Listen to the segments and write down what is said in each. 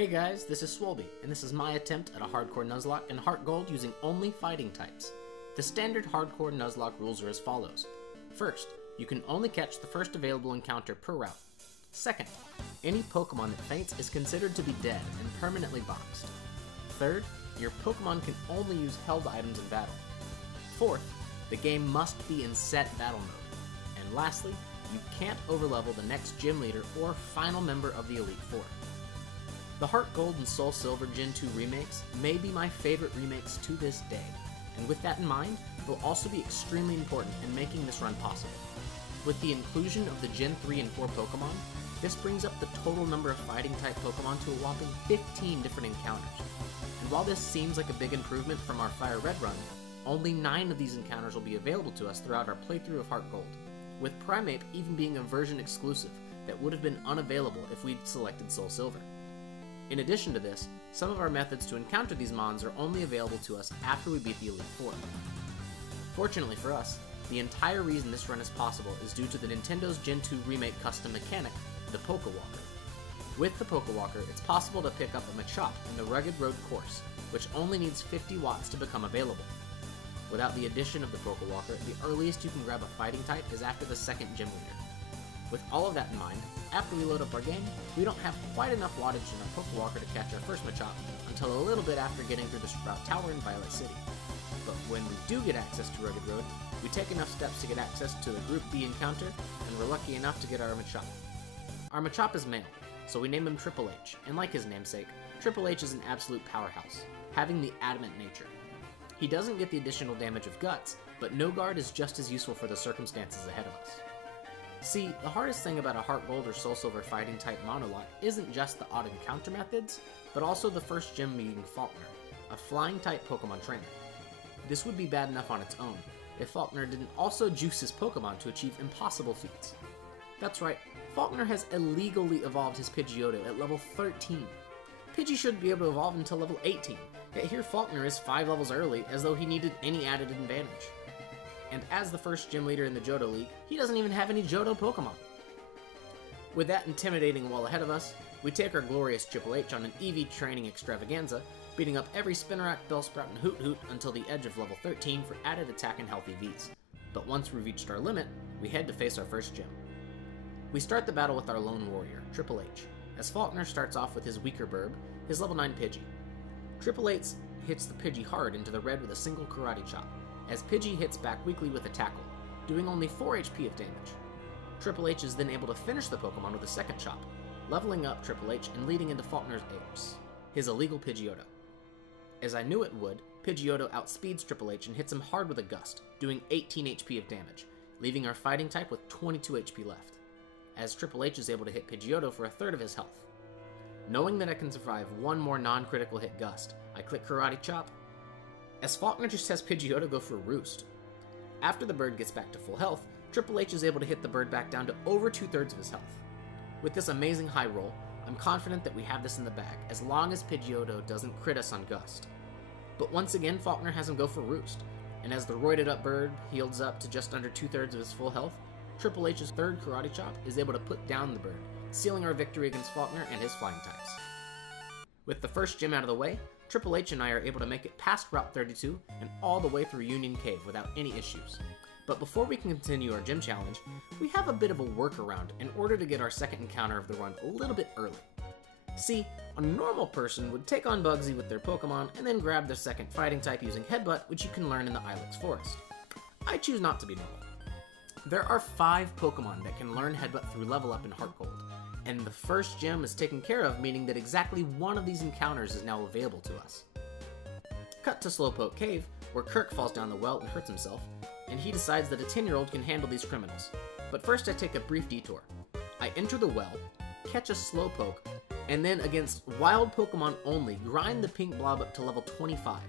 Hey guys, this is Swolbi, and this is my attempt at a hardcore Nuzlocke in HeartGold using only fighting types. The standard hardcore Nuzlocke rules are as follows. First, you can only catch the first available encounter per route. Second, any Pokemon that faints is considered to be dead and permanently boxed. Third, your Pokemon can only use held items in battle. Fourth, the game must be in set battle mode. And lastly, you can't overlevel the next gym leader or final member of the Elite Four. The HeartGold and Soul Silver Gen 2 remakes may be my favorite remakes to this day, and with that in mind, will also be extremely important in making this run possible. With the inclusion of the Gen 3 and 4 Pokemon, this brings up the total number of fighting type Pokemon to a whopping 15 different encounters. And while this seems like a big improvement from our FireRed run, only 9 of these encounters will be available to us throughout our playthrough of HeartGold, with Primeape even being a version exclusive that would have been unavailable if we'd selected Soul Silver. In addition to this, some of our methods to encounter these mons are only available to us after we beat the Elite Four. Fortunately for us, the entire reason this run is possible is due to the Nintendo's Gen 2 remake custom mechanic, the Pokewalker. With the Pokewalker, it's possible to pick up a Machop in the Rugged Road course, which only needs 50 watts to become available. Without the addition of the Pokewalker, the earliest you can grab a fighting type is after the second gym leader. With all of that in mind, after we load up our game, we don't have quite enough wattage in our Pokewalker to catch our first Machop until a little bit after getting through the Sprout Tower in Violet City. But when we do get access to Rugged Road, we take enough steps to get access to the Group B encounter, and we're lucky enough to get our Machop. Our Machop is male, so we name him Triple H, and like his namesake, Triple H is an absolute powerhouse, having the adamant nature. He doesn't get the additional damage of Guts, but No Guard is just as useful for the circumstances ahead of us. See, the hardest thing about a HeartGold or Soul Silver fighting type monologue isn't just the odd encounter methods, but also the first gym meeting Faulkner, a flying type Pokemon trainer. This would be bad enough on its own, if Faulkner didn't also juice his Pokemon to achieve impossible feats. That's right, Faulkner has illegally evolved his Pidgeotto at level 13. Pidgey shouldn't be able to evolve until level 18, yet here Faulkner is 5 levels early as though he needed any added advantage. And as the first gym leader in the Johto League, he doesn't even have any Johto Pokemon. With that intimidating wall ahead of us, we take our glorious Triple H on an EV training extravaganza, beating up every Spinarak, Bellsprout, and Hoot Hoot until the edge of level 13 for added attack and health EVs. But once we've reached our limit, we head to face our first gym. We start the battle with our lone warrior, Triple H, as Faulkner starts off with his weaker Burb, his level 9 Pidgey. Triple H hits the Pidgey hard into the red with a single Karate Chop, as Pidgey hits back weakly with a Tackle, doing only 4 HP of damage. Triple H is then able to finish the Pokemon with a second chop, leveling up Triple H and leading into Faulkner's Apes, his illegal Pidgeotto. As I knew it would, Pidgeotto outspeeds Triple H and hits him hard with a Gust, doing 18 HP of damage, leaving our fighting type with 22 HP left, as Triple H is able to hit Pidgeotto for a third of his health. Knowing that I can survive one more non-critical hit Gust, I click Karate Chop, as Faulkner just has Pidgeotto go for a roost. After the bird gets back to full health, Triple H is able to hit the bird back down to over 2/3 of his health. With this amazing high roll, I'm confident that we have this in the bag, as long as Pidgeotto doesn't crit us on Gust. But once again, Faulkner has him go for roost, and as the roided up bird heals up to just under 2/3 of his full health, Triple H's third Karate Chop is able to put down the bird, sealing our victory against Faulkner and his flying types. With the first gym out of the way, Triple H and I are able to make it past Route 32 and all the way through Union Cave without any issues. But before we can continue our gym challenge, we have a bit of a workaround in order to get our second encounter of the run a little bit early. See, a normal person would take on Bugsy with their Pokemon and then grab their second fighting type using Headbutt, which you can learn in the Ilex Forest. I choose not to be normal. There are 5 Pokemon that can learn Headbutt through level up in HeartGold, and the first gym is taken care of, meaning that exactly one of these encounters is now available to us. Cut to Slowpoke Cave, where Kirk falls down the well and hurts himself, and he decides that a 10-year-old can handle these criminals. But first I take a brief detour. I enter the well, catch a Slowpoke, and then against wild Pokemon only, grind the pink blob up to level 25,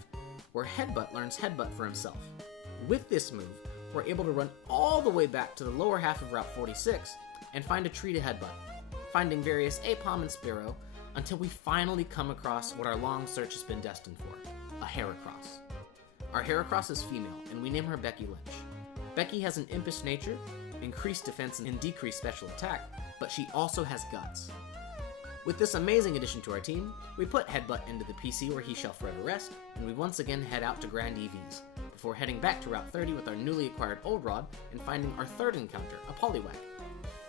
where Headbutt learns Headbutt for himself. With this move, we're able to run all the way back to the lower half of Route 46 and find a tree to Headbutt, finding various Apom and Spearow, until we finally come across what our long search has been destined for, a Heracross. Our Heracross is female, and we name her Becky Lynch. Becky has an impish nature, increased defense and decreased special attack, but she also has guts. With this amazing addition to our team, we put Headbutt into the PC where he shall forever rest, and we once again head out to Grand EVs, before heading back to Route 30 with our newly acquired Old Rod and finding our third encounter, a Poliwag.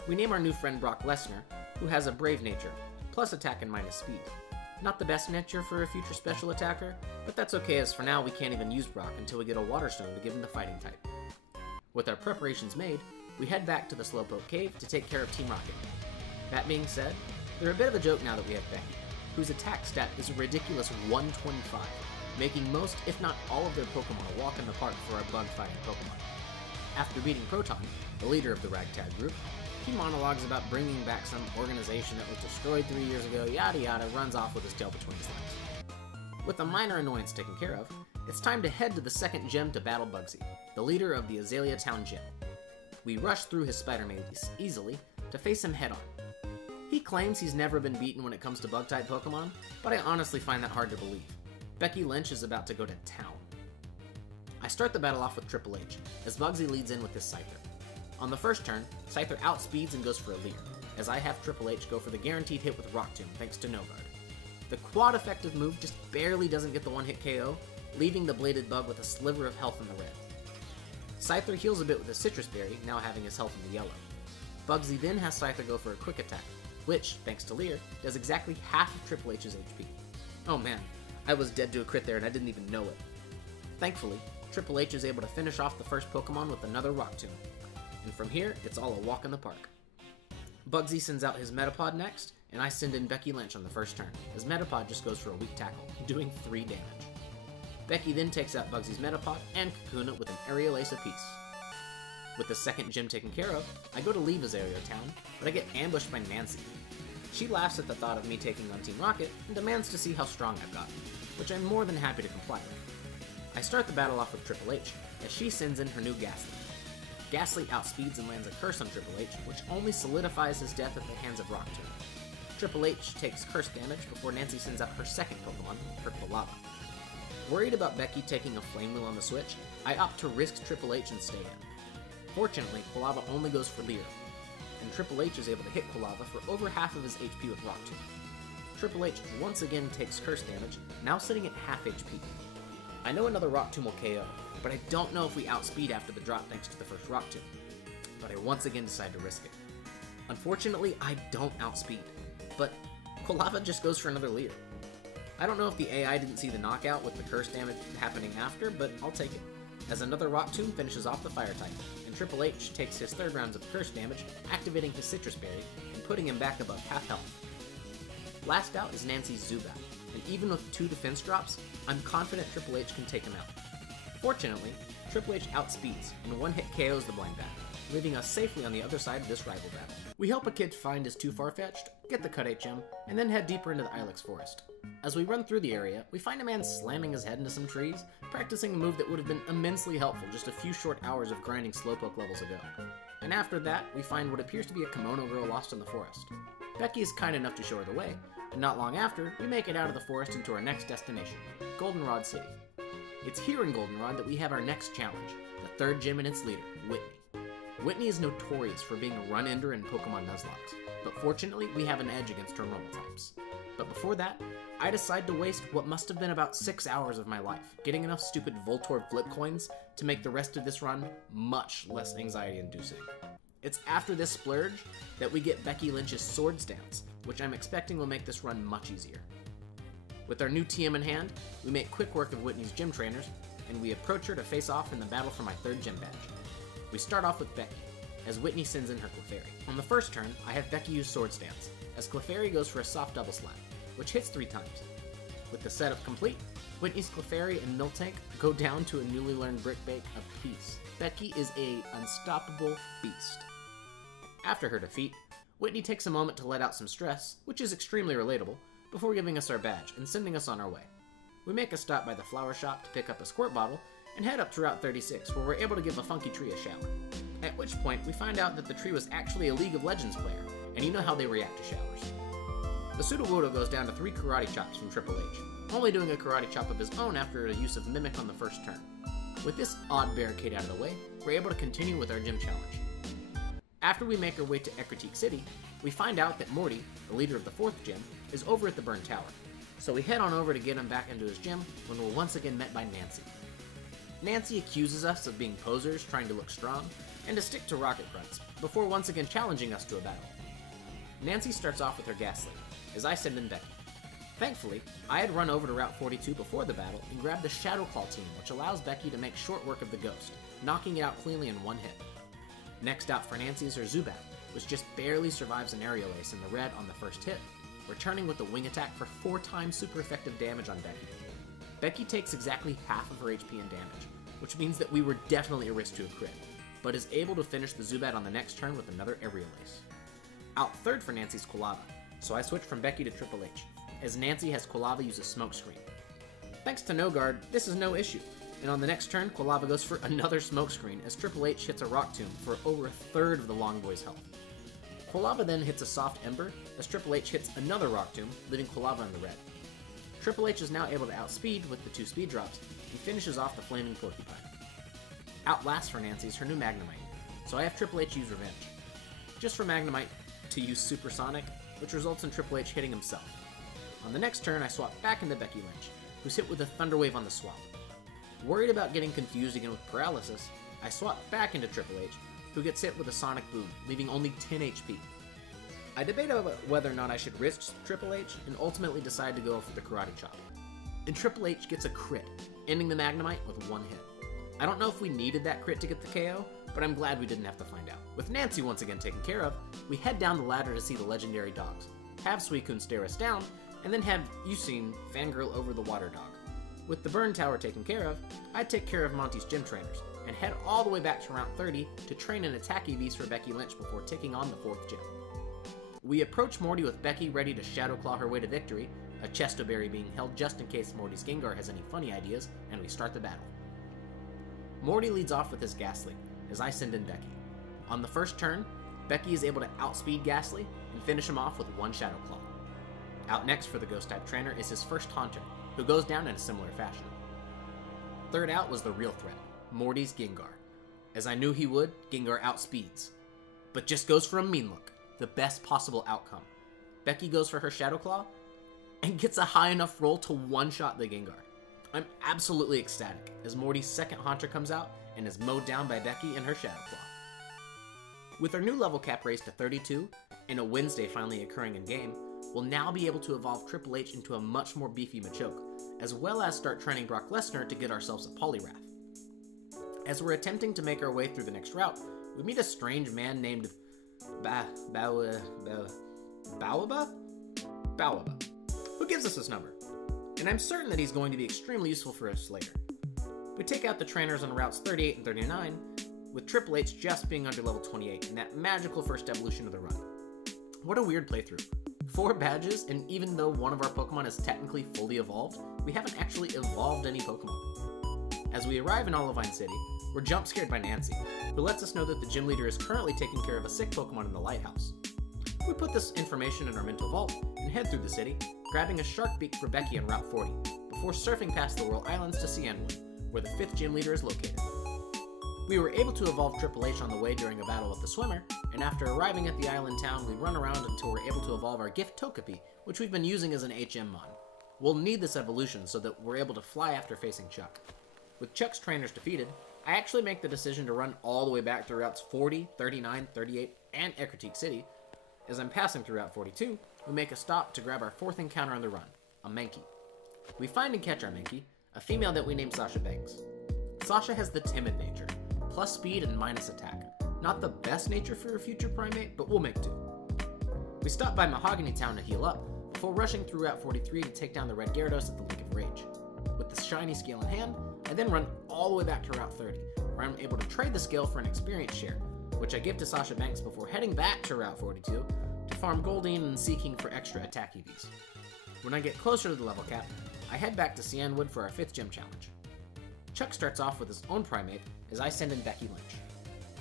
We name our new friend Brock Lesnar, who has a brave nature, plus attack and minus speed. Not the best nature for a future special attacker, but that's okay as for now we can't even use Brock until we get a Water Stone to give him the fighting type. With our preparations made, we head back to the Slowpoke Cave to take care of Team Rocket. That being said, they're a bit of a joke now that we have Becky, whose attack stat is a ridiculous 125, making most, if not all of their Pokemon a walk in the park for our bug-fighting Pokemon. After beating Proton, the leader of the Ragtag group, he monologues about bringing back some organization that was destroyed 3 years ago, yada yada, runs off with his tail between his legs. With a minor annoyance taken care of, it's time to head to the second gym to battle Bugsy, the leader of the Azalea Town Gym. We rush through his spider maze easily to face him head-on. He claims he's never been beaten when it comes to bug-type Pokemon, but I honestly find that hard to believe. Becky Lynch is about to go to town. I start the battle off with Triple H, as Bugsy leads in with his Scyther. On the first turn, Scyther outspeeds and goes for a leer, as I have Triple H go for the guaranteed hit with Rock Tomb thanks to No Guard. The quad effective move just barely doesn't get the one-hit KO, leaving the bladed bug with a sliver of health in the red. Scyther heals a bit with a Citrus Berry, now having his health in the yellow. Bugsy then has Scyther go for a quick attack, which, thanks to Leer, does exactly half of Triple H's HP. Oh man, I was dead to a crit there and I didn't even know it. Thankfully, Triple H is able to finish off the first Pokemon with another Rock Tomb. And from here, it's all a walk in the park. Bugsy sends out his Metapod next, and I send in Becky Lynch on the first turn, as Metapod just goes for a weak tackle, doing 3 damage. Becky then takes out Bugsy's Metapod and Cocoon it with an Aerial Ace apiece. With the second gym taken care of, I go to leave Azalea Town, but I get ambushed by Nancy. She laughs at the thought of me taking on Team Rocket and demands to see how strong I've gotten, which I'm more than happy to comply with. I start the battle off with Triple H, as she sends in her new Ghastly. Ghastly outspeeds and lands a curse on Triple H, which only solidifies his death at the hands of Rock Tomb. Triple H takes curse damage before Nancy sends out her second Pokemon, her Quilava. Worried about Becky taking a Flame Wheel on the switch, I opt to risk Triple H and stay in. Fortunately, Quilava only goes for Leer, and Triple H is able to hit Quilava for over half of his HP with Rock Tomb. Triple H once again takes curse damage, now sitting at half HP. I know another Rock Tomb will KO, but I don't know if we outspeed after the drop thanks to the first Rock Tomb. But I once again decide to risk it. Unfortunately, I don't outspeed, but Quilava just goes for another Leer. I don't know if the AI didn't see the knockout with the curse damage happening after, but I'll take it, as another Rock Tomb finishes off the Fire type, and Triple H takes his third rounds of curse damage, activating his Citrus Berry and putting him back above half health. Last out is Nancy's Zubat, and even with 2 defense drops, I'm confident Triple H can take him out. Fortunately, Triple H outspeeds and one-hit KOs the Blind Bat, leaving us safely on the other side of this rival battle. We help a kid find his too far-fetched, get the Cut HM, and then head deeper into the Ilex Forest. As we run through the area, we find a man slamming his head into some trees, practicing a move that would have been immensely helpful just a few short hours of grinding Slowpoke levels ago. And after that, we find what appears to be a kimono girl lost in the forest. Becky is kind enough to show her the way, and not long after, we make it out of the forest into our next destination, Goldenrod City. It's here in Goldenrod that we have our next challenge, the third gym and its leader, Whitney. Whitney is notorious for being a run-ender in Pokemon Nuzlocke, but fortunately we have an edge against her normal types. But before that, I decide to waste what must have been about 6 hours of my life, getting enough stupid Voltorb flip coins to make the rest of this run much less anxiety-inducing. It's after this splurge that we get Becky Lynch's Swords Dance, which I'm expecting will make this run much easier. With our new TM in hand, we make quick work of Whitney's gym trainers, and we approach her to face off in the battle for my third gym badge. We start off with Becky, as Whitney sends in her Clefairy. On the first turn, I have Becky use Swords Dance, as Clefairy goes for a soft double slap, which hits 3 times. With the setup complete, Whitney's Clefairy and Miltank go down to a newly learned Brick Bake apiece. Becky is a unstoppable beast. After her defeat, Whitney takes a moment to let out some stress, which is extremely relatable, before giving us our badge and sending us on our way. We make a stop by the flower shop to pick up a squirt bottle, and head up to Route 36, where we're able to give a funky tree a shower. At which point, we find out that the tree was actually a League of Legends player, and you know how they react to showers. The Sudowoodo goes down to 3 karate chops from Triple H, only doing a karate chop of his own after a use of Mimic on the first turn. With this odd barricade out of the way, we're able to continue with our gym challenge. After we make our way to Ecruteak City, We find out that Morty, the leader of the 4th gym, is over at the Burn Tower, so we head on over to get him back into his gym when we're once again met by Nancy. Nancy accuses us of being posers trying to look strong, and to stick to rocket grunts, before once again challenging us to a battle. Nancy starts off with her Ghastly, as I send in Becky. Thankfully, I had run over to Route 42 before the battle and grabbed the Shadow Claw team, which allows Becky to make short work of the ghost, knocking it out cleanly in one hit. Next out for Nancy is her Zubat, which just barely survives an aerial ace in the red on the first hit, returning with a wing attack for 4 times super effective damage on Becky. Becky takes exactly half of her HP in damage, which means that we were definitely a risk to a crit, but is able to finish the Zubat on the next turn with another aerial ace. Out third for Nancy's Quilava, so I switch from Becky to Triple H, as Nancy has Quilava use a smoke screen. Thanks to No Guard, this is no issue, and on the next turn, Quilava goes for another smoke screen as Triple H hits a Rock Tomb for over a third of the Long Boy's health. Quilava then hits a Soft Ember as Triple H hits another Rock Tomb, leaving Quilava in the red. Triple H is now able to outspeed with the 2 speed drops and finishes off the Flaming Porcupine. Out last for Nancy is her new Magnemite, so I have Triple H use Revenge. Just for Magnemite to use Supersonic, which results in Triple H hitting himself. On the next turn, I swap back into Becky Lynch, who's hit with a Thunder Wave on the swap. Worried about getting confused again with Paralysis, I swap back into Triple H, who gets hit with a Sonic Boom, leaving only 10 HP. I debate about whether or not I should risk Triple H, and ultimately decide to go for the Karate Chop. And Triple H gets a crit, ending the Magnemite with 1 hit. I don't know if we needed that crit to get the KO, but I'm glad we didn't have to find out. With Nancy once again taken care of, we head down the ladder to see the legendary dogs, have Suicune stare us down, and then have Yucine fangirl over the water dog. With the Burn Tower taken care of, I take care of Monty's gym trainers, and head all the way back to Route 30 to train an attack EVs for Becky Lynch before taking on the 4th gym. We approach Morty with Becky ready to Shadow Claw her way to victory, a Chesto Berry being held just in case Morty's Gengar has any funny ideas, and we start the battle. Morty leads off with his Ghastly, as I send in Becky. On the first turn, Becky is able to outspeed Ghastly and finish him off with 1 Shadow Claw. Out next for the Ghost-type trainer is his first Haunter, who goes down in a similar fashion. Third out was the real threat, Morty's Gengar. As I knew he would, Gengar outspeeds, but just goes for a mean look, the best possible outcome. Becky goes for her Shadow Claw, and gets a high enough roll to one-shot the Gengar. I'm absolutely ecstatic, as Morty's second Haunter comes out and is mowed down by Becky and her Shadow Claw. With our new level cap raised to 32, and a Wednesday finally occurring in-game, we'll now be able to evolve Triple H into a much more beefy Machoke, as well as start training Brock Lesnar to get ourselves a Poliwrath. As we're attempting to make our way through the next route, we meet a strange man named Bawaba, who gives us his number, and I'm certain that he's going to be extremely useful for us later. We take out the trainers on routes 38 and 39, with Triple H just being under level 28 in that magical first evolution of the run. What a weird playthrough. 4 badges, and even though one of our Pokemon is technically fully evolved, we haven't actually evolved any Pokemon. As we arrive in Olivine City, we're jump scared by Nancy, who lets us know that the gym leader is currently taking care of a sick Pokemon in the lighthouse. We put this information in our mental vault and head through the city, grabbing a Sharkbeak for Becky on Route 40, before surfing past the Royal Islands to Cianwood, where the 5th gym leader is located. We were able to evolve Triple H on the way during a battle with the swimmer, and after arriving at the island town, we run around until we're able to evolve our gift Togepi, which we've been using as an HM mod. We'll need this evolution so that we're able to fly after facing Chuck. With Chuck's trainers defeated, I actually make the decision to run all the way back to routes 40, 39, 38, and Ecruteak City. As I'm passing through Route 42, we make a stop to grab our 4th encounter on the run, a Mankey. We find and catch our Mankey, a female that we named Sasha Banks. Sasha has the timid nature, plus speed and minus attack. Not the best nature for a future primate, but we'll make do. We stop by Mahogany Town to heal up, before rushing through Route 43 to take down the Red Gyarados at the Lake of Rage. With the shiny scale in hand, I then run all the way back to Route 30, where I'm able to trade the scale for an experience share, which I give to Sasha Banks before heading back to Route 42 to farm Goldeen and seeking for extra attack EVs. When I get closer to the level cap, I head back to Cianwood for our 5th gym challenge. Chuck starts off with his own Primate as I send in Becky Lynch.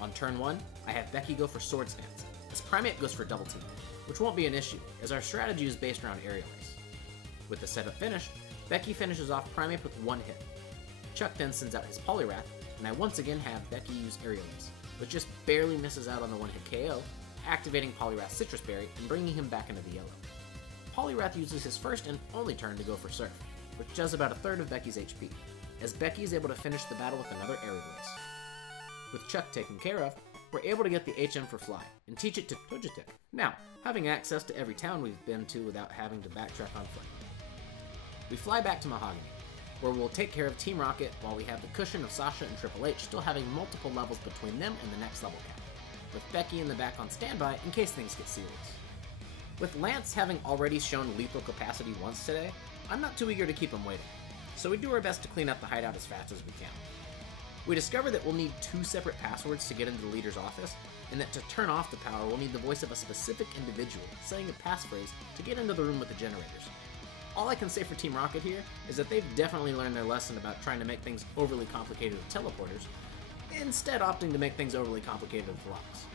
On turn 1, I have Becky go for Sword Stance, as Primate goes for Double Team, which won't be an issue, as our strategy is based around aerial ace. With the setup finish, Becky finishes off Primate with 1 hit. Chuck then sends out his Poliwrath, and I once again have Becky use aerial ace, but just barely misses out on the 1-hit KO, activating Poliwrath's Citrus Berry and bringing him back into the yellow. Poliwrath uses his first and only turn to go for Surf, which does about a third of Becky's HP, as Becky is able to finish the battle with another Aerial Ace. With Chuck taken care of, we're able to get the HM for Fly, and teach it to Togetic. Now, having access to every town we've been to without having to backtrack on foot. We fly back to Mahogany, where we'll take care of Team Rocket while we have the cushion of Sasha and Triple H still having multiple levels between them and the next level cap, with Becky in the back on standby in case things get serious. With Lance having already shown lethal capacity once today, I'm not too eager to keep him waiting, so we do our best to clean up the hideout as fast as we can. We discover that we'll need 2 separate passwords to get into the leader's office, and that to turn off the power we'll need the voice of a specific individual saying a passphrase to get into the room with the generators. All I can say for Team Rocket here is that they've definitely learned their lesson about trying to make things overly complicated with teleporters, instead opting to make things overly complicated with locks.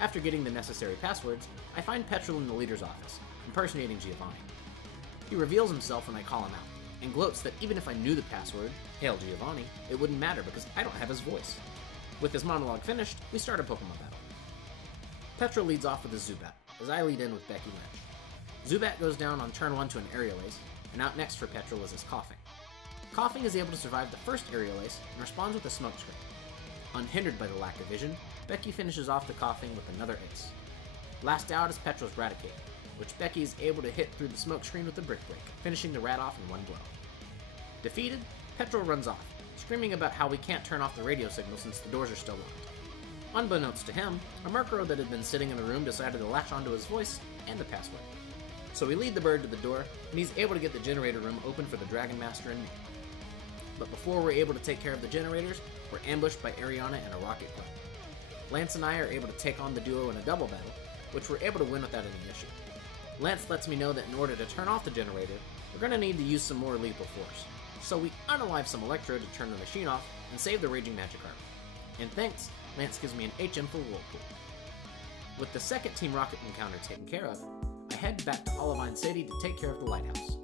After getting the necessary passwords, I find Petrol in the leader's office, impersonating Giovanni. He reveals himself when I call him out, and gloats that even if I knew the password, Hail Giovanni, it wouldn't matter because I don't have his voice. With his monologue finished, we start a Pokemon battle. Petrol leads off with a Zubat, as I lead in with Becky Lynch. Zubat goes down on turn 1 to an Aerial Ace, and out next for Petrol is his Coughing. Coughing is able to survive the first Aerial Ace and responds with a Smoke Screen. Unhindered by the lack of vision, Becky finishes off the Coughing with another Ace. Last out is Petrol's Raticate, which Becky is able to hit through the Smoke Screen with a Brick Break, finishing the rat off in one blow. Defeated, Petrol runs off, screaming about how we can't turn off the radio signal since the doors are still locked. Unbeknownst to him, a Murkrow that had been sitting in the room decided to latch onto his voice and the password. So we lead the bird to the door, and he's able to get the generator room open for the Dragon Master and me. But before we're able to take care of the generators, we're ambushed by Ariana and a Rocket Club. Lance and I are able to take on the duo in a double battle, which we're able to win without any issue. Lance lets me know that in order to turn off the generator, we're going to need to use some more lethal force. So we unalive some Electro to turn the machine off and save the Raging Magikarp. And thanks, Lance gives me an HM for Whirlpool. With the second Team Rocket encounter taken care of, I head back to Olivine City to take care of the lighthouse.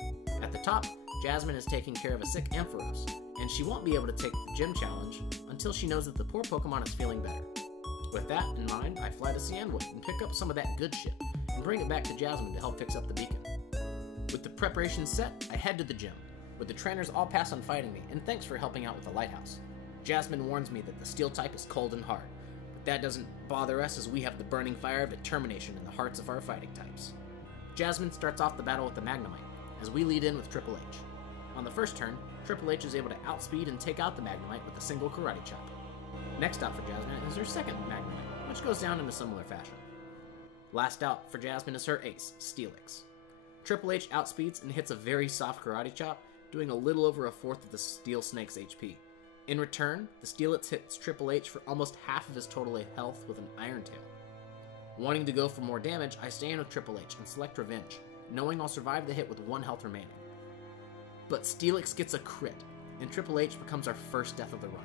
At the top, Jasmine is taking care of a sick Ampharos, and she won't be able to take the gym challenge until she knows that the poor Pokemon is feeling better. With that in mind, I fly to Cianwood and pick up some of that good shit, and bring it back to Jasmine to help fix up the beacon. With the preparations set, I head to the gym, with the trainers all pass on fighting me, and thanks for helping out with the lighthouse. Jasmine warns me that the steel type is cold and hard, but that doesn't bother us as we have the burning fire of determination in the hearts of our fighting types. Jasmine starts off the battle with the Magnemite, as we lead in with Triple H. On the first turn, Triple H is able to outspeed and take out the Magnemite with a single Karate Chop. Next out for Jasmine is her second Magnemite, which goes down in a similar fashion. Last out for Jasmine is her ace, Steelix. Triple H outspeeds and hits a very soft Karate Chop, doing a little over a fourth of the Steel Snake's HP. In return, the Steelix hits Triple H for almost half of his total health with an Iron Tail. Wanting to go for more damage, I stay in with Triple H and select Revenge, knowing I'll survive the hit with 1 health remaining. But Steelix gets a crit, and Triple H becomes our first death of the run.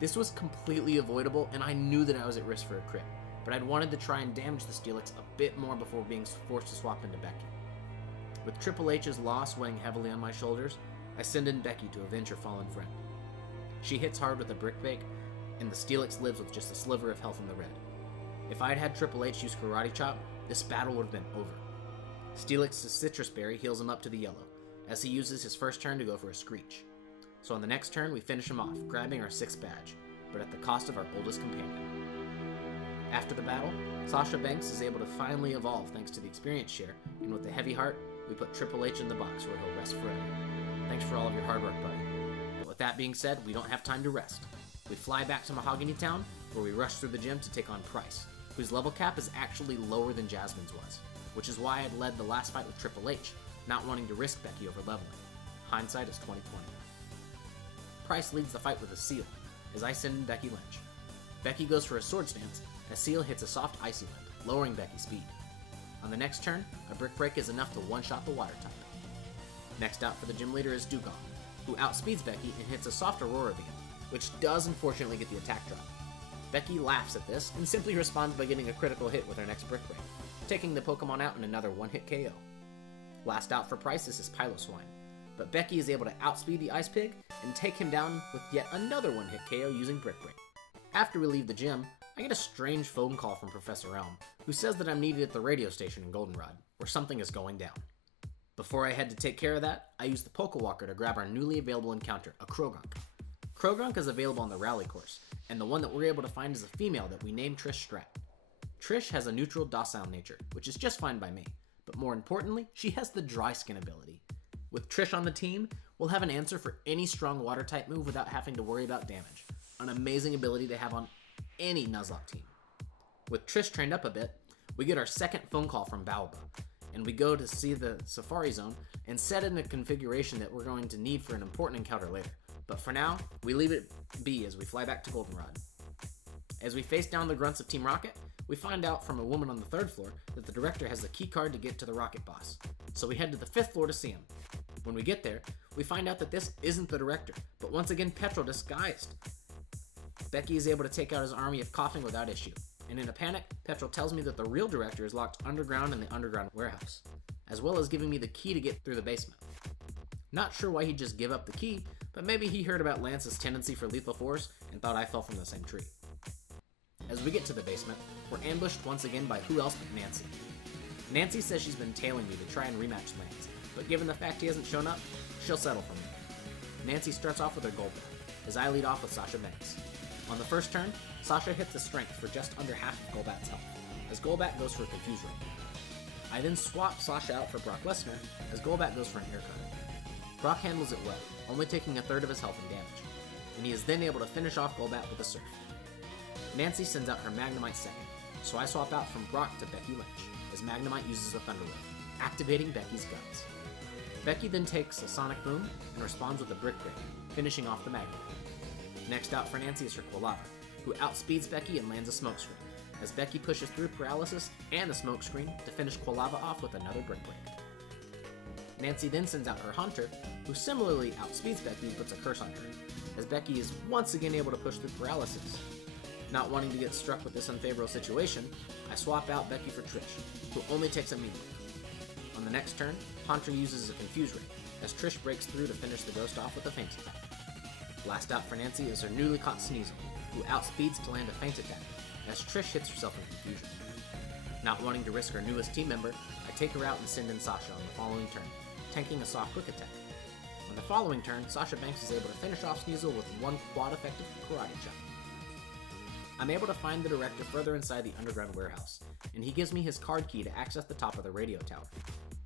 This was completely avoidable, and I knew that I was at risk for a crit, but I'd wanted to try and damage the Steelix a bit more before being forced to swap into Becky. With Triple H's loss weighing heavily on my shoulders, I send in Becky to avenge her fallen friend. She hits hard with a Brick Break, and the Steelix lives with just a sliver of health in the red. If I'd had Triple H use Karate Chop, this battle would have been over. Steelix's Citrus Berry heals him up to the yellow, as he uses his first turn to go for a Screech. So on the next turn, we finish him off, grabbing our 6th badge, but at the cost of our oldest companion. After the battle, Sasha Banks is able to finally evolve thanks to the experience share, and with a heavy heart, we put Triple H in the box where he'll rest forever. Thanks for all of your hard work, buddy. But with that being said, we don't have time to rest. We fly back to Mahogany Town, where we rush through the gym to take on Price, whose level cap is actually lower than Jasmine's was, which is why I'd led the last fight with Triple H, not wanting to risk Becky over leveling. Hindsight is 20/20. Price leads the fight with a Seal, as I send in Becky Lynch. Becky goes for a Sword Stance, as Seal hits a soft Icy Wind, lowering Becky's speed. On the next turn, a Brick Break is enough to one-shot the Water type. Next out for the gym leader is Dugong, who outspeeds Becky and hits a soft Aurora Beam, which does unfortunately get the attack drop. Becky laughs at this and simply responds by getting a critical hit with her next Brick Break, taking the Pokemon out in another one-hit KO. Last out for Price is his Piloswine, but Becky is able to outspeed the Ice Pig and take him down with yet another one-hit KO using Brick Break. After we leave the gym, I get a strange phone call from Professor Elm, who says that I'm needed at the radio station in Goldenrod, where something is going down. Before I head to take care of that, I use the Pokewalker to grab our newly available encounter, a Krogunk. Krogunk is available on the rally course, and the one that we're able to find is a female that we named Trish Strat. Trish has a neutral, docile nature, which is just fine by me, but more importantly, she has the dry skin ability. With Trish on the team, we'll have an answer for any strong water type move without having to worry about damage, an amazing ability to have on any Nuzlocke team. With Trish trained up a bit, we get our second phone call from Baoba, and we go to see the Safari Zone and set in a configuration that we're going to need for an important encounter later. But for now, we leave it be as we fly back to Goldenrod. As we face down the grunts of Team Rocket, we find out from a woman on the 3rd floor that the director has the key card to get to the Rocket Boss, so we head to the 5th floor to see him. When we get there, we find out that this isn't the director, but once again Petrol disguised. Becky is able to take out his army of coughing without issue, and in a panic, Petrol tells me that the real director is locked underground in the underground warehouse, as well as giving me the key to get through the basement. Not sure why he'd just give up the key, but maybe he heard about Lance's tendency for lethal force and thought I fell from the same tree. As we get to the basement, we're ambushed once again by who else but Nancy. Nancy says she's been tailing me to try and rematch Lance, but given the fact he hasn't shown up, she'll settle for me. Nancy starts off with her gold bat, as I lead off with Sasha Banks. On the first turn, Sasha hits the strength for just under half of Golbat's health, as Golbat goes for a confuse ring. I then swap Sasha out for Brock Lesnar, as Golbat goes for an air cutter. Brock handles it well, only taking a third of his health in damage, and he is then able to finish off Golbat with a surf. Nancy sends out her Magnemite second, so I swap out from Brock to Becky Lynch, as Magnemite uses a Thunder Wave, activating Becky's guns. Becky then takes a Sonic Boom and responds with a Brick Break, finishing off the Magnemite. Next out for Nancy is her Quilava, who outspeeds Becky and lands a Smokescreen, as Becky pushes through Paralysis and a Smokescreen to finish Quilava off with another Brick Break. Nancy then sends out her Hunter, who similarly outspeeds Becky and puts a Curse on her, as Becky is once again able to push through Paralysis. Not wanting to get struck with this unfavorable situation, I swap out Becky for Trish, who only takes a mean one. On the next turn, Hunter uses a Confuse Ray, as Trish breaks through to finish the Ghost off with a Feint Attack. Last out for Nancy is her newly caught Sneasel, who outspeeds to land a Feint Attack, as Trish hits herself in confusion. Not wanting to risk her newest team member, I take her out and send in Sasha on the following turn, tanking a soft Quick Attack. On the following turn, Sasha Banks is able to finish off Sneasel with one quad-effective Karate Chop. I'm able to find the director further inside the underground warehouse, and he gives me his card key to access the top of the radio tower.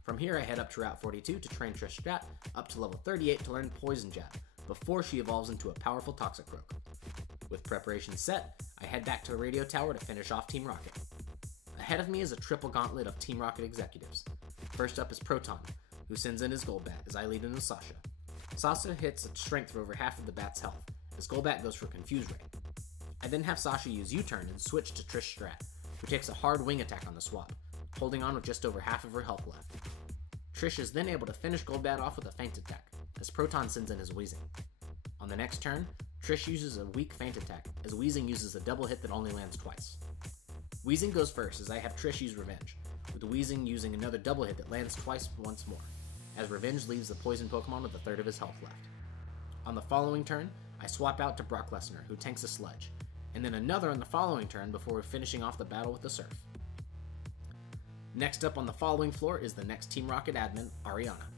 From here, I head up to Route 42 to train Trish Strat up to level 38 to learn Poison Jab, before she evolves into a powerful Toxicroak. With preparation set, I head back to the radio tower to finish off Team Rocket. Ahead of me is a triple gauntlet of Team Rocket executives. First up is Proton, who sends in his Gold Bat as I lead in with Sasha. Sasha hits a strength for over half of the Bat's health, as Golbat goes for Confuse Ray. I then have Sasha use U-turn and switch to Trish Strat, who takes a hard wing attack on the swap, holding on with just over half of her health left. Trish is then able to finish Golbat off with a Feint Attack, as Proton sends in his Weezing. On the next turn, Trish uses a weak Feint Attack, as Weezing uses a double hit that only lands twice. Weezing goes first, as I have Trish use Revenge, with Weezing using another double hit that lands twice once more, as Revenge leaves the poison Pokemon with a third of his health left. On the following turn, I swap out to Brock Lesnar, who tanks a Sludge, and then another on the following turn before finishing off the battle with the Surf. Next up on the following floor is the next Team Rocket admin, Ariana.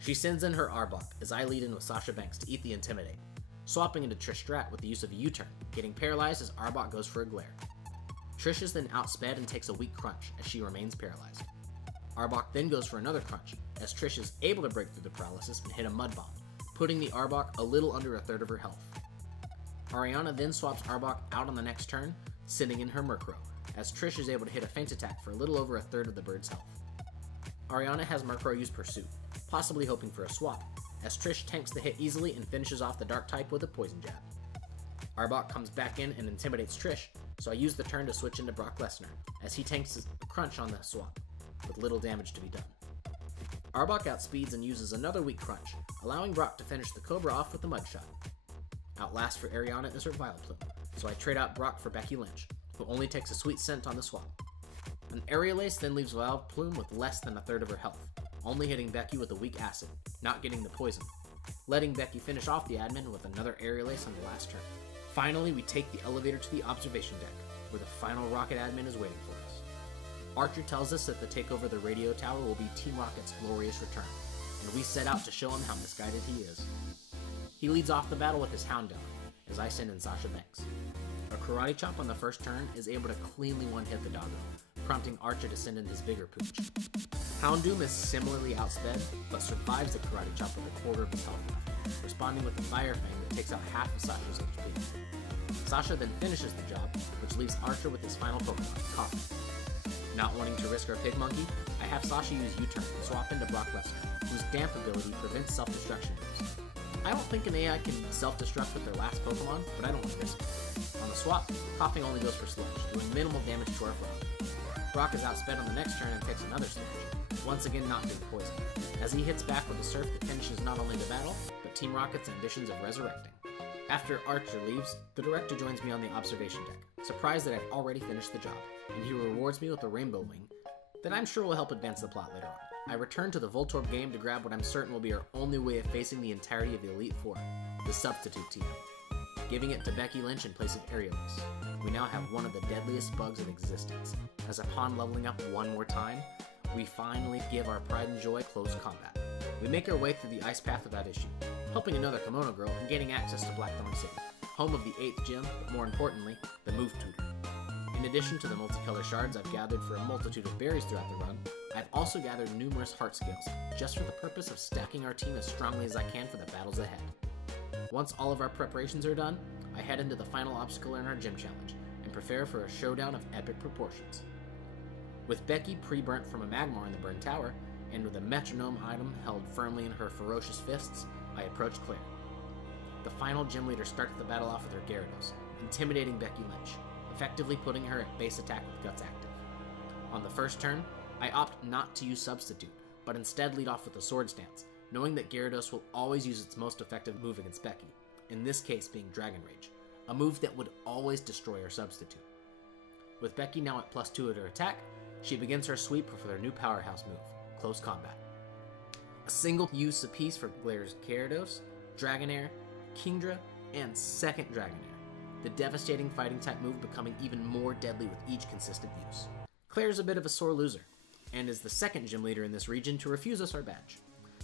She sends in her Arbok, as I lead in with Sasha Banks to eat the Intimidate, swapping into Trish Strat with the use of a U-turn, getting paralyzed as Arbok goes for a Glare. Trish is then outsped and takes a weak Crunch, as she remains paralyzed. Arbok then goes for another Crunch, as Trish is able to break through the paralysis and hit a Mud Bomb, putting the Arbok a little under a third of her health. Ariana then swaps Arbok out on the next turn, sending in her Murkrow, as Trish is able to hit a Feint Attack for a little over a third of the bird's health. Ariana has Murkrow use Pursuit, possibly hoping for a swap, as Trish tanks the hit easily and finishes off the Dark type with a Poison Jab. Arbok comes back in and intimidates Trish, so I use the turn to switch into Brock Lesnar, as he tanks a Crunch on the swap, with little damage to be done. Arbok outspeeds and uses another weak Crunch, allowing Brock to finish the Cobra off with a Mud Shot. Outlast for Ariana is her Vileplume, so I trade out Brock for Becky Lynch, who only takes a Sweet Scent on the swap. An Aerial Ace then leaves Vileplume with less than a third of her health, only hitting Becky with a weak Acid, not getting the poison, letting Becky finish off the admin with another Aerial Ace on the last turn. Finally, we take the elevator to the observation deck, where the final Rocket admin is waiting for us. Archer tells us that the takeover of the radio tower will be Team Rocket's glorious return, and we set out to show him how misguided he is. He leads off the battle with his Houndoom, as I send in Sasha Banks. A karate chop on the first turn is able to cleanly one-hit the doggo, prompting Archer to send in his bigger pooch. Houndoom is similarly outsped, but survives the karate chop with a quarter of his health left, responding with a Fire Fang that takes out half of Sasha's HP. Sasha then finishes the job, which leaves Archer with his final Pokemon, Coffee. Not wanting to risk our Pig Monkey, I have Sasha use U-turn and swap into Brock Lesnar, whose Damp ability prevents self-destruction moves. I don't think an AI can self-destruct with their last Pokemon, but I don't want to risk it. On the swap, Coughing only goes for Sludge, doing minimal damage to our Frog. Brock is outsped on the next turn and takes another Sludge, once again not being poisoned, as he hits back with a Surf that finishes not only the battle, but Team Rocket's ambitions of resurrecting. After Archer leaves, the Director joins me on the observation deck, surprised that I've already finished the job, and he rewards me with a Rainbow Wing that I'm sure will help advance the plot later on. I return to the Voltorb game to grab what I'm certain will be our only way of facing the entirety of the Elite Four, the Substitute Team, giving it to Becky Lynch in place of Aerialus. We now have one of the deadliest bugs in existence, as upon leveling up one more time, we finally give our pride and joy close combat. We make our way through the ice path without issue, helping another Kimono girl and gaining access to Blackthorn City, home of the 8th gym, but more importantly, the Move Tutor. In addition to the multicolor shards I've gathered for a multitude of berries throughout the run, I've also gathered numerous heart scales, just for the purpose of stacking our team as strongly as I can for the battles ahead. Once all of our preparations are done, I head into the final obstacle in our gym challenge, and prepare for a showdown of epic proportions. With Becky pre-burnt from a Magmar in the Burn Tower, and with a metronome item held firmly in her ferocious fists, I approach Claire. The final gym leader starts the battle off with her Gyarados, intimidating Becky Lynch, effectively putting her at base attack with Guts active. On the first turn, I opt not to use Substitute, but instead lead off with a Swords Dance, knowing that Gyarados will always use its most effective move against Becky, in this case being Dragon Rage, a move that would always destroy her Substitute. With Becky now at +2 at her attack, she begins her sweep for their new powerhouse move, Close Combat. A single use apiece for Claire's Gyarados, Dragonair, Kingdra, and second Dragonair, the devastating fighting type move becoming even more deadly with each consistent use. Claire's a bit of a sore loser, and is the second gym leader in this region to refuse us our badge.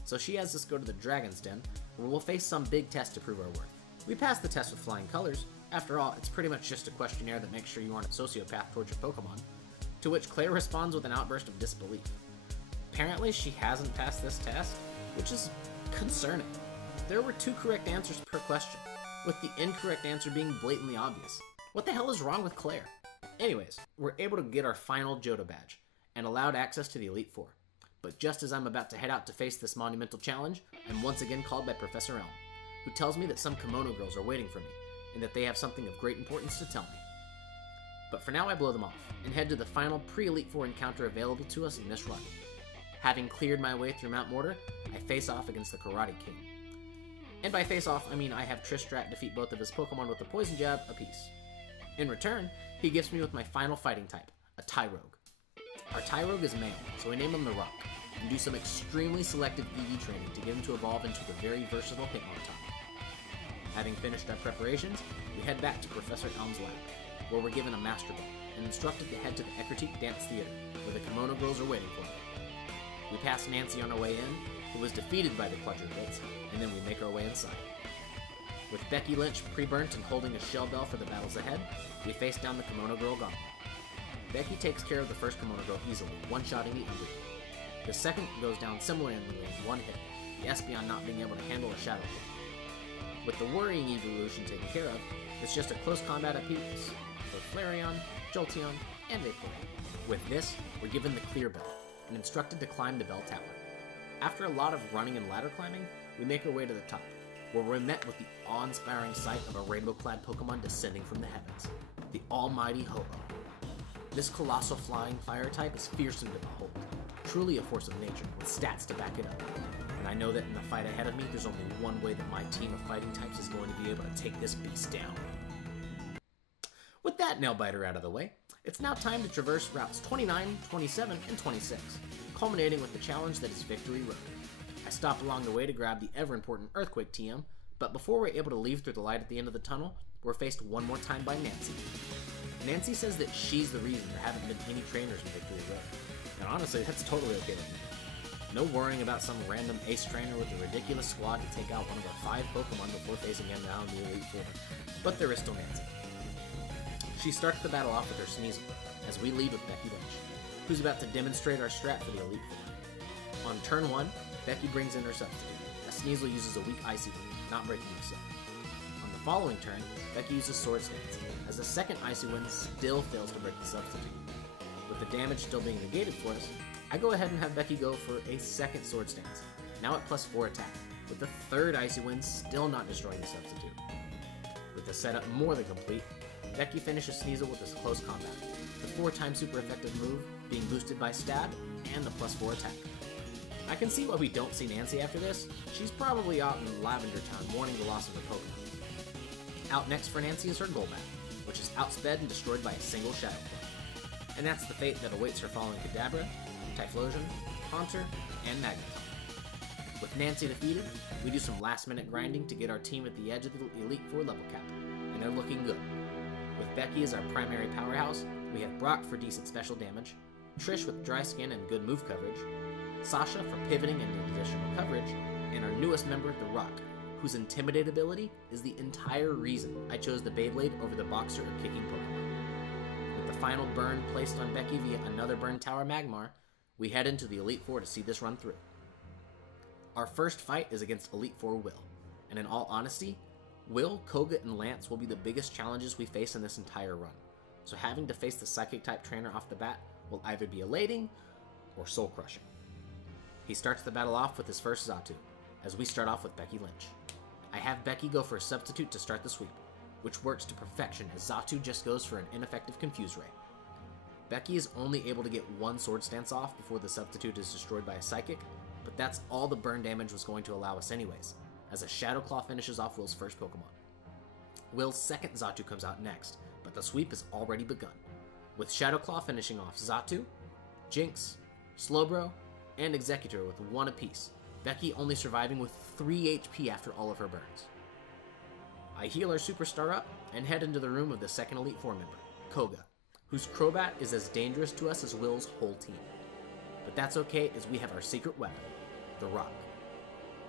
So she has us go to the Dragon's Den, where we'll face some big test to prove our worth. We pass the test with flying colors. After all, it's pretty much just a questionnaire that makes sure you aren't a sociopath towards your Pokemon, to which Claire responds with an outburst of disbelief. Apparently she hasn't passed this test, which is concerning. There were 2 correct answers per question, with the incorrect answer being blatantly obvious. What the hell is wrong with Claire? Anyways, we're able to get our final Johto badge, and allowed access to the Elite Four. But just as I'm about to head out to face this monumental challenge, I'm once again called by Professor Elm, who tells me that some Kimono girls are waiting for me, and that they have something of great importance to tell me. But for now I blow them off, and head to the final pre-Elite Four encounter available to us in this run. Having cleared my way through Mount Mortar, I face off against the Karate King. And by face off, I mean I have Tristrat defeat both of his Pokemon with a Poison Jab apiece. In return, he gifts me with my final fighting type, a Tyrogue. Our Tyrogue is male, so we name him the Rock, and do some extremely selective EV training to get him to evolve into the very versatile Hitmontop. Having finished our preparations, we head back to Professor Elm's lab, where we're given a Master Ball, and instructed to head to the Ecruteak Dance Theater, where the Kimono girls are waiting for me. We pass Nancy on our way in, who was defeated by the Quadruplets, and then we make our way inside. With Becky Lynch pre-burnt and holding a Shell Bell for the battles ahead, we face down the Kimono Girl Gauntlet. Becky takes care of the first Kimono Girl easily, one-shotting the Umbreon. The second goes down similarly in one hit, the Espeon not being able to handle a Shadow Ball. With the worrying evolution taken care of, it's just a close combat apiece for Flareon, Jolteon, and Vaporeon. With this, we're given the Clear Bell, and instructed to climb the Bell Tower. After a lot of running and ladder climbing, we make our way to the top, where we're met with the awe-inspiring sight of a rainbow-clad Pokemon descending from the heavens, the almighty Ho-Oh. This colossal flying fire type is fearsome to behold, truly a force of nature with stats to back it up. And I know that in the fight ahead of me, there's only one way that my team of fighting types is going to be able to take this beast down. With that nail-biter out of the way, it's now time to traverse routes 29, 27, and 26, culminating with the challenge that is Victory Road. I stop along the way to grab the ever-important Earthquake TM, but before we're able to leave through the light at the end of the tunnel, we're faced one more time by Nancy. Nancy says that she's the reason there haven't been any trainers in Victory Road, and honestly, that's totally okay with me. No worrying about some random ace trainer with a ridiculous squad to take out one of our 5 Pokemon before facing him down in the Elite Four, but there is still Nancy. She starts the battle off with her Sneasel, as we lead with Becky Lynch, who's about to demonstrate our strat for the Elite Four. On turn 1, Becky brings in her substitute, as Sneasel uses a weak Icy Wind, not breaking the sub. On the following turn, Becky uses Sword Stance, as the second Icy Wind still fails to break the substitute. With the damage still being negated for us, I go ahead and have Becky go for a second Sword Stance, now at +4 attack, with the third Icy Wind still not destroying the substitute. With the setup more than complete, Becky finishes Sneasel with his close combat, the 4-time super effective move being boosted by Stab and the +4 attack. I can see why we don't see Nancy after this. She's probably out in Lavender Town mourning the loss of her Pokemon. Out next for Nancy is her Golbat, which is outsped and destroyed by a single Shadow Claw. And that's the fate that awaits her following Kadabra, Typhlosion, Haunter, and Magneton. With Nancy defeated, we do some last-minute grinding to get our team at the edge of the Elite Four level cap, and they're looking good. With Becky as our primary powerhouse, we have Brock for decent special damage, Trish with dry skin and good move coverage, Sasha for pivoting and additional coverage, and our newest member, the Rock, whose Intimidate ability is the entire reason I chose the Beyblade over the Boxer or Kicking Pokemon. With the final burn placed on Becky via another Burn Tower Magmar, we head into the Elite Four to see this run through. Our first fight is against Elite Four Will, and in all honesty, Will, Koga, and Lance will be the biggest challenges we face in this entire run, so having to face the Psychic-type trainer off the bat will either be elating or soul-crushing. He starts the battle off with his first Xatu, as we start off with Becky Lynch. I have Becky go for a substitute to start the sweep, which works to perfection as Xatu just goes for an ineffective Confuse Ray. Becky is only able to get one Sword Stance off before the substitute is destroyed by a Psychic, but that's all the burn damage was going to allow us anyways, as a Shadow Claw finishes off Will's first Pokemon. Will's second Xatu comes out next, but the sweep has already begun, with Shadow Claw finishing off Xatu, Jinx, Slowbro, and Executor with 1 apiece, Becky only surviving with 3 HP after all of her burns. I heal our Superstar up and head into the room of the second Elite Four member, Koga, whose Crobat is as dangerous to us as Will's whole team. But that's okay as we have our secret weapon, the Rock.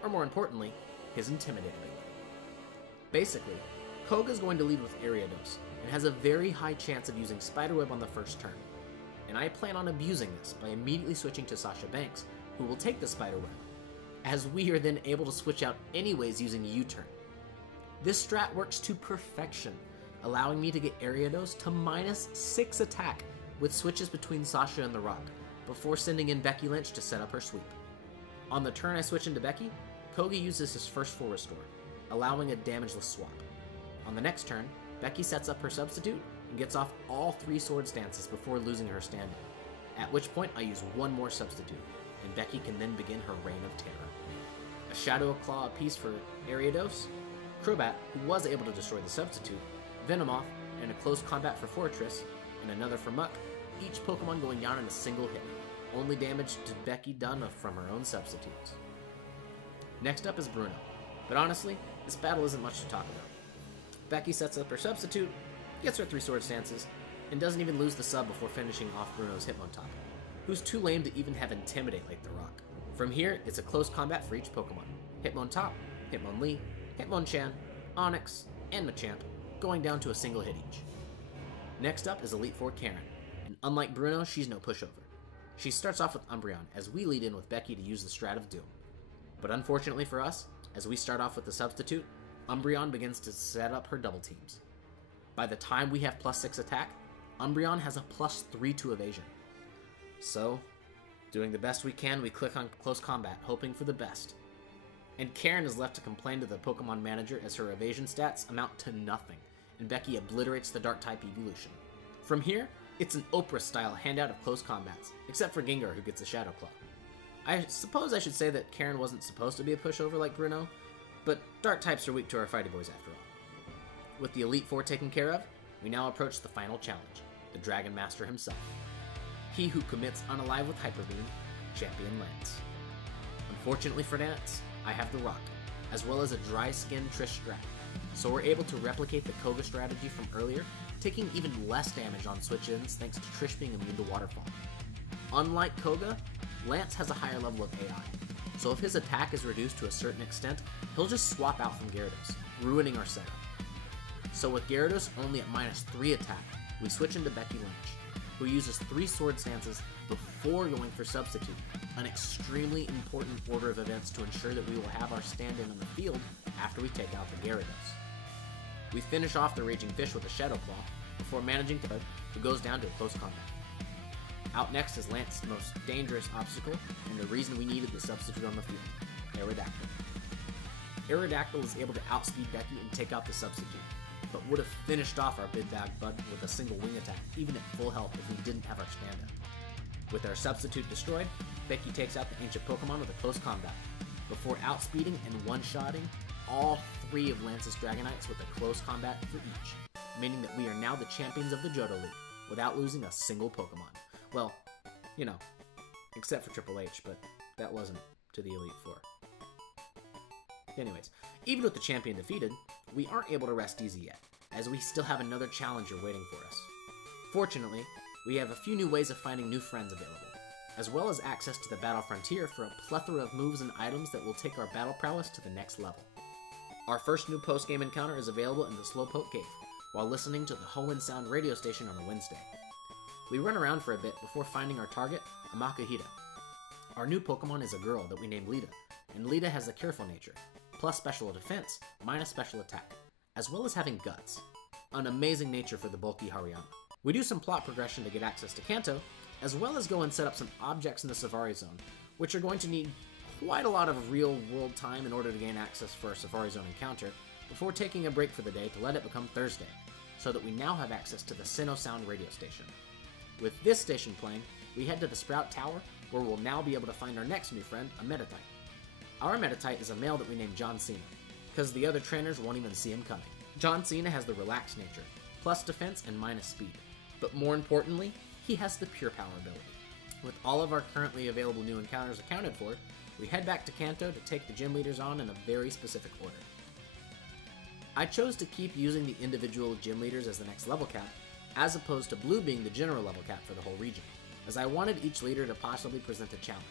Or more importantly, his Intimidate ability. Basically, Koga's going to lead with Ariados, and has a very high chance of using Spiderweb on the first turn. And I plan on abusing this by immediately switching to Sasha Banks, who will take the Spiderweb, as we are then able to switch out anyways using U-turn. This strat works to perfection, allowing me to get Ariados to -6 attack with switches between Sasha and the Rock, before sending in Becky Lynch to set up her sweep. On the turn I switch into Becky, Koga uses his first full restore, allowing a damageless swap. On the next turn, Becky sets up her substitute and gets off all 3 Sword Stances before losing her stand-in, at which point I use 1 more substitute, and Becky can then begin her reign of terror. A Shadow Claw apiece for Ariados, Crobat, who was able to destroy the substitute, Venomoth, and a close combat for Fortress, and another for Muck, each Pokemon going down in a single hit, only damage to Becky done from her own substitutes. Next up is Bruno, but honestly, this battle isn't much to talk about. Becky sets up her substitute, gets her 3 Sword Stances, and doesn't even lose the sub before finishing off Bruno's Hitmontop, who's too lame to even have Intimidate like the Rock. From here, it's a close combat for each Pokemon. Hitmontop, Hitmonlee, Hitmonchan, Onix, and Machamp, going down to a single hit each. Next up is Elite Four Karen, and unlike Bruno, she's no pushover. She starts off with Umbreon, as we lead in with Becky to use the Strat of Doom. But unfortunately for us, as we start off with the substitute, Umbreon begins to set up her double teams. By the time we have +6 attack, Umbreon has a +3 to evasion. So, doing the best we can, we click on Close Combat, hoping for the best. And Karen is left to complain to the Pokemon Manager as her evasion stats amount to nothing, and Becky obliterates the Dark-type evolution. From here, it's an Oprah-style handout of close combats, except for Gengar, who gets a Shadow Claw. I suppose I should say that Karen wasn't supposed to be a pushover like Bruno, but Dark types are weak to our Fighty Boys after all. With the Elite Four taken care of, we now approach the final challenge, the Dragon Master himself. He who commits Unalive with Hyper Beam, Champion Lance. Unfortunately for Lance, I have the Rock, as well as a Dry Skin Trish strat, so we're able to replicate the Koga strategy from earlier taking even less damage on switch-ins thanks to Trish being immune to Waterfall. Unlike Koga, Lance has a higher level of AI, so if his attack is reduced to a certain extent, he'll just swap out from Gyarados, ruining our setup. So with Gyarados only at -3 attack, we switch into Becky Lynch, who uses 3 Sword Stances before going for Substitute, an extremely important order of events to ensure that we will have our stand-in on the field after we take out the Gyarados. We finish off the Raging Fish with a Shadow Claw, before managing to who goes down to a close combat. Out next is Lance's most dangerous obstacle, and the reason we needed the substitute on the field, Aerodactyl. Aerodactyl is able to outspeed Becky and take out the substitute, but would have finished off our big bag bud with a single wing attack, even at full health if we didn't have our stand-in. With our substitute destroyed, Becky takes out the ancient Pokemon with a close combat, before outspeeding and one-shotting all 3 of Lance's Dragonites with a close combat for each, meaning that we are now the champions of the Johto League, without losing a single Pokemon. Well, you know, except for Triple H, but that wasn't to the Elite Four. Anyways, even with the champion defeated, we aren't able to rest easy yet, as we still have another challenger waiting for us. Fortunately, we have a few new ways of finding new friends available, as well as access to the Battle Frontier for a plethora of moves and items that will take our battle prowess to the next level. Our first new post-game encounter is available in the Slowpoke Cave, while listening to the Hoenn Sound radio station on a Wednesday. We run around for a bit before finding our target, a Makuhita. Our new Pokemon is a girl that we named Lita, and Lita has a careful nature, plus special defense, minus special attack, as well as having guts. An amazing nature for the bulky Hariyama. We do some plot progression to get access to Kanto, as well as go and set up some objects in the Safari Zone, which are going to need quite a lot of real-world time in order to gain access for our Safari Zone encounter, before taking a break for the day to let it become Thursday, so that we now have access to the Sinnoh Sound radio station. With this station playing, we head to the Sprout Tower, where we'll now be able to find our next new friend, a Meditite. Our Meditite is a male that we named John Cena, because the other trainers won't even see him coming. John Cena has the relaxed nature, plus defense and minus speed, but more importantly, he has the Pure Power ability. With all of our currently available new encounters accounted for, we head back to Kanto to take the gym leaders on in a very specific order. I chose to keep using the individual gym leaders as the next level cap, as opposed to Blue being the general level cap for the whole region, as I wanted each leader to possibly present a challenge.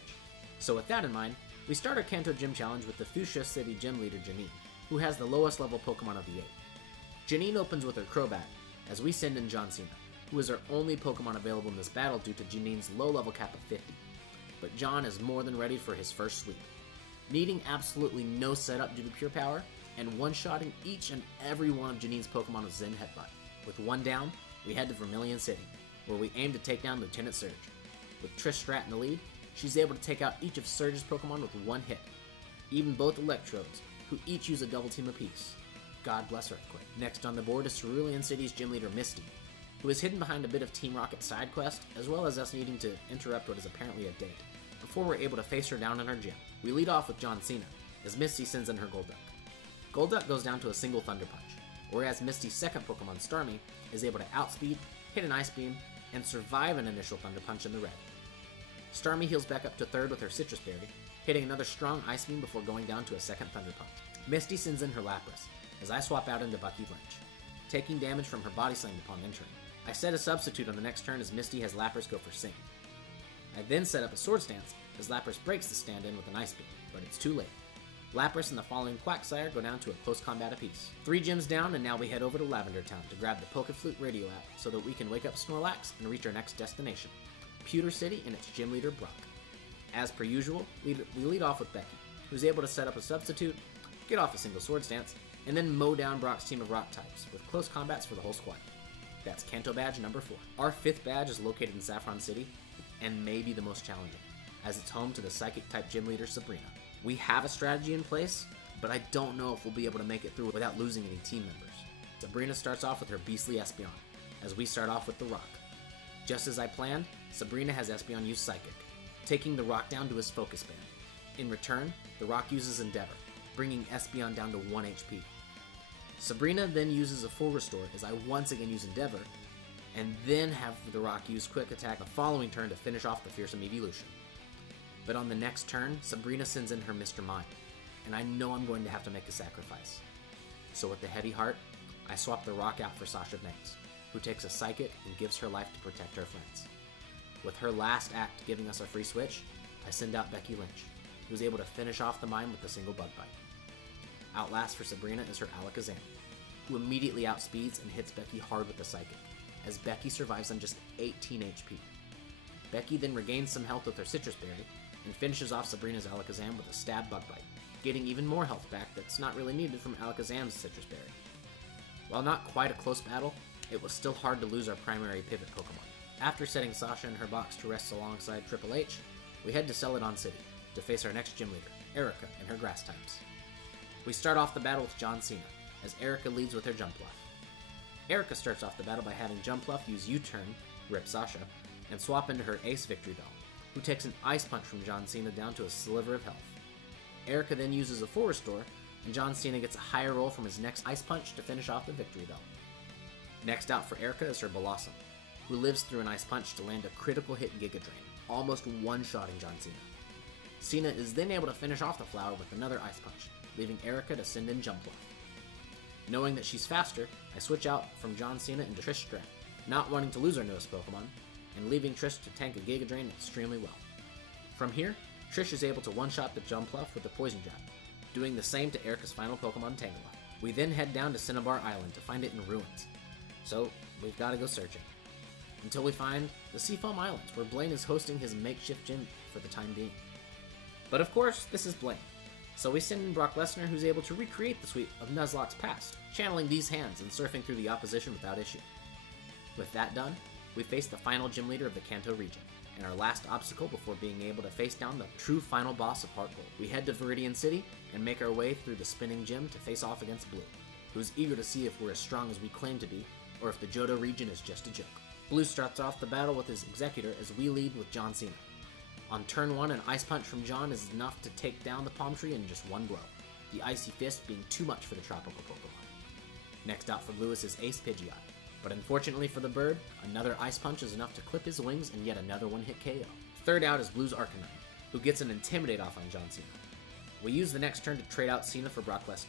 So with that in mind, we start our Kanto Gym Challenge with the Fuchsia City Gym Leader Janine, who has the lowest level Pokemon of the 8. Janine opens with her Crobat, as we send in John Cena, who is our only Pokemon available in this battle due to Janine's low level cap of 50. But John is more than ready for his first sweep. Needing absolutely no setup due to Pure Power, and one-shotting each and every one of Janine's Pokemon with Zen Headbutt. With one down, we head to Vermilion City, where we aim to take down Lieutenant Surge. With Trish Strat in the lead, she's able to take out each of Surge's Pokemon with one hit. Even both Electrodes, who each use a double team apiece. God bless Earthquake. Next on the board is Cerulean City's gym leader Misty, who is hidden behind a bit of Team Rocket's side quest, as well as us needing to interrupt what is apparently a date, before we're able to face her down in her gym. We lead off with John Cena, as Misty sends in her Golduck. Golduck goes down to a single Thunder Punch, whereas Misty's second Pokemon, Starmie, is able to outspeed, hit an Ice Beam, and survive an initial Thunder Punch in the red. Starmie heals back up to third with her Citrus Berry, hitting another strong Ice Beam before going down to a second Thunder Punch. Misty sends in her Lapras, as I swap out into Bucky Lynch, taking damage from her Body Slam upon entering. I set a substitute on the next turn as Misty has Lapras go for Sing. I then set up a Sword Stance as Lapras breaks the stand-in with an Ice Beam, but it's too late. Lapras and the following Quagsire go down to a close combat apiece. 3 gyms down, and now we head over to Lavender Town to grab the Pokeflute radio app so that we can wake up Snorlax and reach our next destination, Pewter City and its gym leader Brock. As per usual, we lead off with Becky, who's able to set up a substitute, get off a single Sword Stance, and then mow down Brock's team of rock types, with close combats for the whole squad. That's Kanto badge number 4. Our 5th badge is located in Saffron City, and may be the most challenging, as it's home to the Psychic-type gym leader Sabrina. We have a strategy in place, but I don't know if we'll be able to make it through without losing any team members. Sabrina starts off with her beastly Espeon, as we start off with the Rock. Just as I planned, Sabrina has Espeon use Psychic, taking the Rock down to his Focus Band. In return, the Rock uses Endeavor, bringing Espeon down to 1 HP. Sabrina then uses a full restore as I once again use Endeavor, and then have the Rock use Quick Attack the following turn to finish off the Fearsome Evolution. But on the next turn, Sabrina sends in her Mr. Mime, and I know I'm going to have to make a sacrifice. So with the heavy heart, I swap the Rock out for Sasha Banks, who takes a psychic and gives her life to protect her friends. With her last act giving us a free switch, I send out Becky Lynch, who is able to finish off the mine with a single bug bite. Outlast for Sabrina is her Alakazam, who immediately outspeeds and hits Becky hard with the psychic, as Becky survives on just 18 HP. Becky then regains some health with her Citrus Berry, and finishes off Sabrina's Alakazam with a stab bug bite, getting even more health back that's not really needed from Alakazam's Citrus Berry. While not quite a close battle, it was still hard to lose our primary pivot Pokemon. After setting Sasha in her box to rest alongside Triple H, we head to Celadon City to face our next gym leader, Erica, and her grass types. We start off the battle with John Cena, as Erica leads with her Jumpluff. Erica starts off the battle by having Jumpluff use U-turn, rip Sasha, and swap into her Ace Victory Bell, who takes an Ice Punch from John Cena down to a sliver of health. Erica then uses a Full Restore, and John Cena gets a higher roll from his next Ice Punch to finish off the Victory Bell. Next out for Erica is her Blossom, who lives through an Ice Punch to land a critical hit Giga Drain, almost one-shotting John Cena. Cena is then able to finish off the flower with another Ice Punch, leaving Erica to send in Jumpluff. Knowing that she's faster, I switch out from John Cena into Trish Stratus, not wanting to lose our newest Pokemon, and leaving Trish to tank a Giga Drain extremely well. From here, Trish is able to one-shot the Jumpluff with the Poison Jab, doing the same to Erica's final Pokemon, Tangela. We then head down to Cinnabar Island to find it in ruins, so we've got to go searching. Until we find the Seafoam Islands, where Blaine is hosting his makeshift gym for the time being. But of course, this is Blaine, so we send in Brock Lesnar, who's able to recreate the sweep of Nuzlocke's past, channeling these hands and surfing through the opposition without issue. With that done, we face the final gym leader of the Kanto region, and our last obstacle before being able to face down the true final boss of HeartGold. We head to Viridian City and make our way through the spinning gym to face off against Blue, who's eager to see if we're as strong as we claim to be, or if the Johto region is just a joke. Blue starts off the battle with his Executor as we lead with John Cena. On turn 1, an Ice Punch from John is enough to take down the Palm Tree in just one blow, the Icy Fist being too much for the tropical Pokemon. Next out for Blue is his Ace Pidgeot, but unfortunately for the bird, another Ice Punch is enough to clip his wings and yet another one-hit KO. Third out is Blue's Arcanine, who gets an Intimidate off on John Cena. We use the next turn to trade out Cena for Brock Lesnar,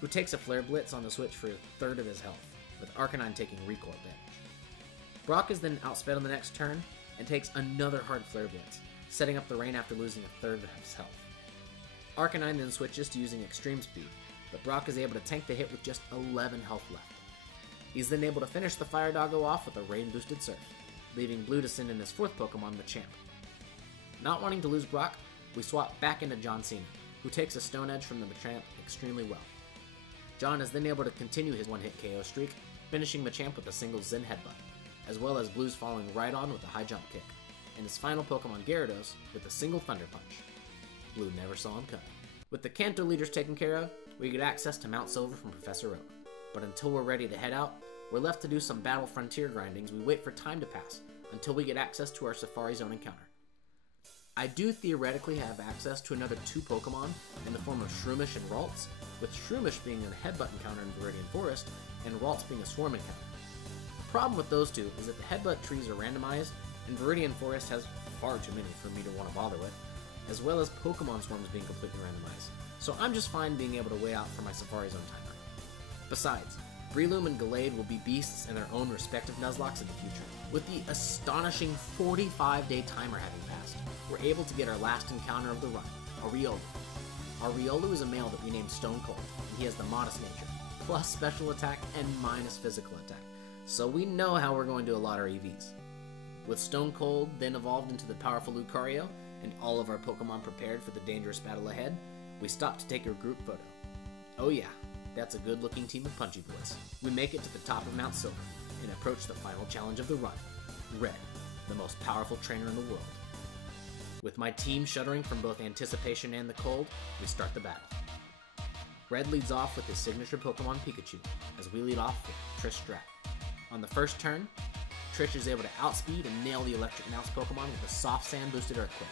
who takes a Flare Blitz on the switch for a third of his health, with Arcanine taking recoil damage. Brock is then outsped on the next turn and takes another hard Flare Blitz, setting up the rain after losing a third of his health. Arcanine then switches to using Extreme Speed, but Brock is able to tank the hit with just 11 health left. He's then able to finish the Fire Doggo off with a rain-boosted Surf, leaving Blue to send in his fourth Pokemon, Machamp. Not wanting to lose Brock, we swap back into John Cena, who takes a Stone Edge from the Machamp extremely well. John is then able to continue his one-hit KO streak, finishing Machamp with a single Zen Headbutt, as well as Blue's following right on with a high jump kick, and his final Pokemon, Gyarados, with a single Thunder Punch. Blue never saw him coming. With the Kanto leaders taken care of, we get access to Mount Silver from Professor Oak. But until we're ready to head out, we're left to do some Battle Frontier grindings. We wait for time to pass until we get access to our Safari Zone encounter. I do theoretically have access to another 2 Pokemon in the form of Shroomish and Ralts, with Shroomish being a Headbutt encounter in Viridian Forest, and Ralts being a Swarm encounter. The problem with those two is that the Headbutt trees are randomized, and Viridian Forest has far too many for me to want to bother with, as well as Pokemon Swarms being completely randomized, so I'm just fine being able to wait out for my Safari Zone timer. Besides, Breloom and Gallade will be beasts in their own respective Nuzlockes in the future. With the astonishing 45-day timer having passed, we're able to get our last encounter of the run, a Riolu. Our Riolu is a male that we named Stone Cold, and he has the Modest Nature, plus special attack and minus physical attack, so we know how we're going to allot our EVs. With Stone Cold then evolved into the powerful Lucario, and all of our Pokemon prepared for the dangerous battle ahead, we stop to take a group photo. Oh yeah, that's a good-looking team of Punchy Boys. We make it to the top of Mount Silver, and approach the final challenge of the run, Red, the most powerful trainer in the world. With my team shuddering from both anticipation and the cold, we start the battle. Red leads off with his signature Pokemon Pikachu, as we lead off with Trish Stratus. On the first turn, Trish is able to outspeed and nail the Electric Mouse Pokemon with a soft sand boosted Earthquake,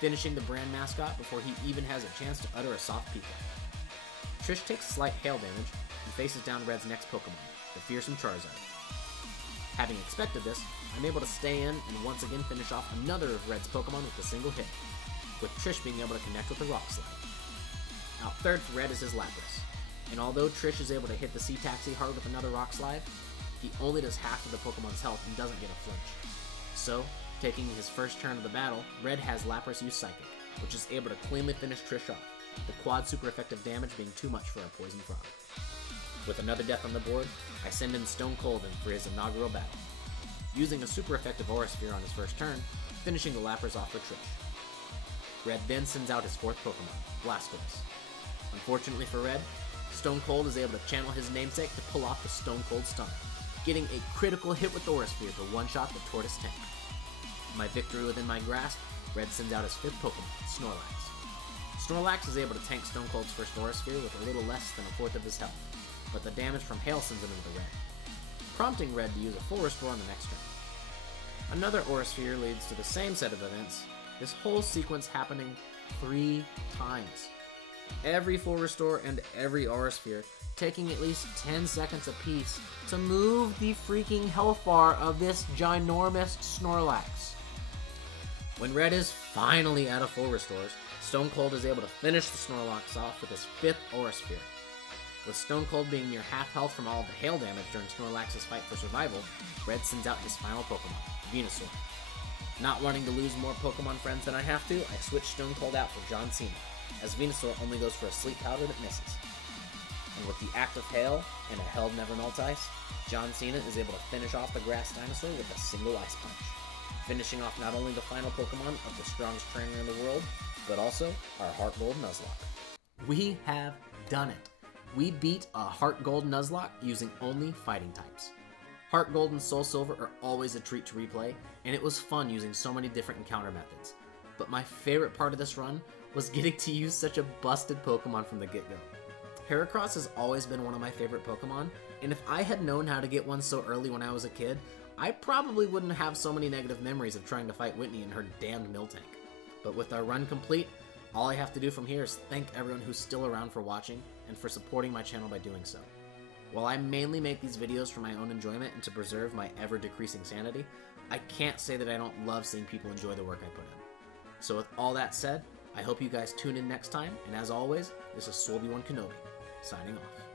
finishing the brand mascot before he even has a chance to utter a soft Pika. Trish takes slight hail damage and faces down Red's next Pokemon, the fearsome Charizard. Having expected this, I'm able to stay in and once again finish off another of Red's Pokemon with a single hit, with Trish being able to connect with a Rock Slide. Out third for Red is his Lapras, and although Trish is able to hit the Sea Taxi hard with another Rock Slide, he only does half of the Pokemon's health and doesn't get a flinch. So, taking his first turn of the battle, Red has Lapras use Psychic, which is able to cleanly finish Trish off, the quad super effective damage being too much for a Poison Frog. With another death on the board, I send in Stone Cold in for his inaugural battle, using a super effective Aura Sphere on his first turn, finishing the Lapras off for Trish. Red then sends out his fourth Pokemon, Blastoise. Unfortunately for Red, Stone Cold is able to channel his namesake to pull off the Stone Cold Stunner, getting a critical hit with the Aura Sphere to one-shot the Tortoise tank. My victory within my grasp, Red sends out his fifth Pokemon, Snorlax. Snorlax is able to tank Stone Cold's first Aura Sphere with a little less than a fourth of his health, but the damage from Hail sends him into the red, prompting Red to use a full restore on the next turn. Another Aura Sphere leads to the same set of events, this whole sequence happening 3 times. Every full restore and every Aura Sphere taking at least 10 seconds apiece to move the freaking health bar of this ginormous Snorlax. When Red is finally out of full restores, Stone Cold is able to finish the Snorlax off with his fifth Aura Sphere. With Stone Cold being near half health from all of the hail damage during Snorlax's fight for survival, Red sends out his final Pokemon, Venusaur. Not wanting to lose more Pokemon friends than I have to, I switch Stone Cold out for John Cena, as Venusaur only goes for a Sleep Powder that misses. And with the Act of Hail and a Held Never Melt Ice, John Cena is able to finish off the Grass Dinosaur with a single Ice Punch, finishing off not only the final Pokemon of the strongest trainer in the world, but also our HeartGold Nuzlocke. We have done it! We beat a HeartGold Nuzlocke using only fighting types. HeartGold and Soul Silver are always a treat to replay, and it was fun using so many different encounter methods. But my favorite part of this run was getting to use such a busted Pokemon from the get-go. Heracross has always been one of my favorite Pokemon, and if I had known how to get one so early when I was a kid, I probably wouldn't have so many negative memories of trying to fight Whitney and her damned Miltank. But with our run complete, all I have to do from here is thank everyone who's still around for watching and for supporting my channel by doing so. While I mainly make these videos for my own enjoyment and to preserve my ever-decreasing sanity, I can't say that I don't love seeing people enjoy the work I put in. So with all that said, I hope you guys tune in next time, and as always, this is Swolbi Kenobi, signing off.